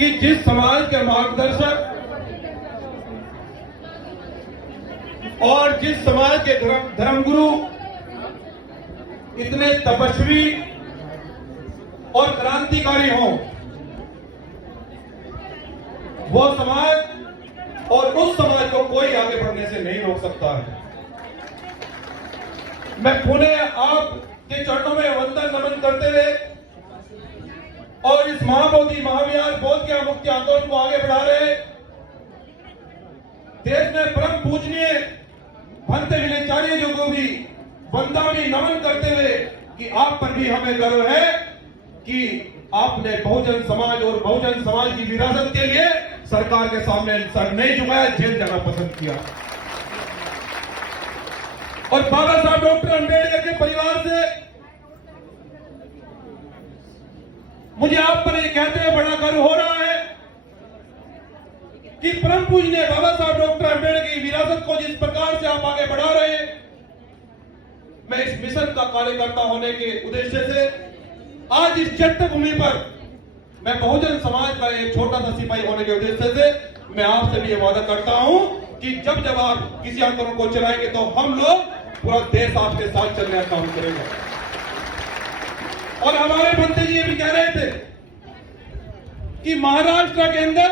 कि जिस समाज के मार्गदर्शक और जिस समाज के धर्मगुरु इतने तपस्वी और क्रांतिकारी हों, वो समाज और उस समाज को कोई आगे बढ़ने से नहीं रोक सकता है। मैं पुनः आपके चरणों में वंदन नमन करते हुए और इस महाबोधि महाविहार बोध के मुक्ति आंदोलन को आगे बढ़ा रहे देश में परम पूजनीय भंते विनयचार्य जी को भी वंदनामि नमन करते हुए कि आप पर भी हमें गर्व है कि आपने बहुजन समाज और बहुजन समाज की विरासत के लिए सरकार के सामने सर नहीं झुकाया, जेल जाना पसंद किया। और बाबा साहब डॉक्टर अंबेडकर के परिवार से मुझे आप पर यह कहते हुए बड़ा गर्व हो रहा है कि परम पूजनीय बाबा साहब डॉक्टर अंबेडकर की विरासत को जिस प्रकार से आप आगे बढ़ा रहे हैं, मैं इस मिशन का कार्यकर्ता होने के उद्देश्य से आज इस चैत्यभूमि पर मैं बहुजन समाज का एक छोटा सा सिपाही होने के उद्देश्य से मैं आपसे भी ये वादा करता हूं कि जब जब आप किसी आंदोलन को चलाएंगे तो हम लोग पूरा देश आपके साथ चलने का काम करेंगे। और हमारे मंत्री जी ये भी कह रहे थे कि महाराष्ट्र के अंदर,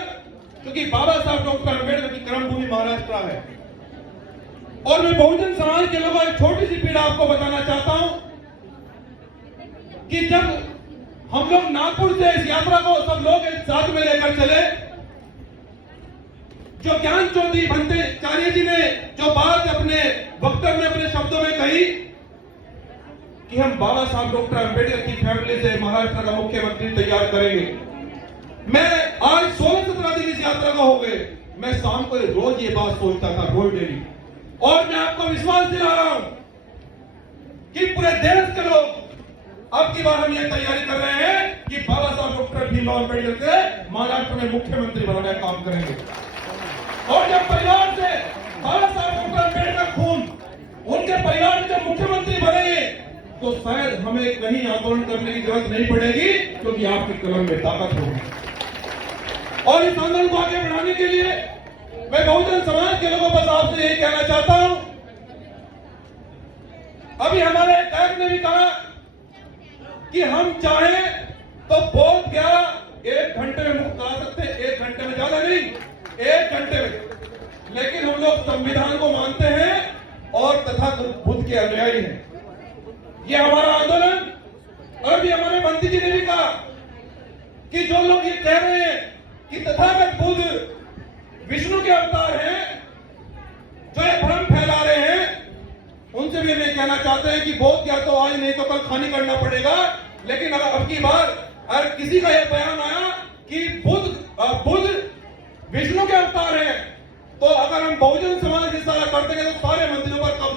क्योंकि बाबा साहब डॉक्टर अंबेडकर की कर्मभूमि महाराष्ट्र है, और मैं बहुजन समाज के लोगों एक छोटी सी पीड़ा आपको बताना चाहता हूं कि जब हम लोग नागपुर से इस यात्रा को सब लोग एक साथ में लेकर चले, जो ज्ञान ज्योति भंतेचार्य जी ने जो बात अपने वक्तव्य में अपने शब्दों में कही कि हम बाबा साहब डॉक्टर अंबेडकर की फैमिली से महाराष्ट्र का मुख्यमंत्री तैयार करेंगे। मैं आज 16-17 दिन इस यात्रा का हो गए, मैं शाम को रोज ये बात सोचता था, रोज डेली, और मैं आपको विश्वास दिला रहा हूं कि पूरे देश के लोग अब की बार हम ये तैयारी कर रहे हैं कि बाबा साहब डॉक्टर भीमराव अम्बेडकर के महाराष्ट्र में मुख्यमंत्री बनाने का काम करेंगे। और जब परिवार से बाबा साहब डॉक्टर अम्बेडकर खून उनके परिवार से जब मुख्यमंत्री बनेंगे तो शायद हमें कहीं आंदोलन करने की जरूरत नहीं पड़ेगी, क्योंकि आपकी कलम में ताकत होगी। और इस आंदोलन को आगे बढ़ाने के लिए मैं बहुजन समाज के लोगों पर आपसे यही कहना चाहता हूं, अभी हमारे कैग ने भी कहा कि हम चाहें तो बोध गया 1 घंटे में मुक्त करा सकते हैं, 1 घंटे में, ज्यादा नहीं, 1 घंटे में। लेकिन हम लोग संविधान को मानते हैं और तथागत बुद्ध के अनुयायी हैं। ये हमारा आंदोलन, और अभी हमारे मंत्री जी ने भी कहा कि जो लोग ये कह रहे हैं कि तथागत बुद्ध विष्णु के अवतार हैं, जो ये भ्रम फैला रहे हैं, उनसे भी हमें कहना चाहते हैं कि बोध क्या तो आज नहीं तो कल खानी करना पड़ेगा। लेकिन अगर अब की बार अगर किसी का यह बयान आया कि बुद्ध विष्णु के अवतार है, तो अगर हम बहुजन समाज इस तरह करते हैं तो सारे मंदिरों पर कब्जा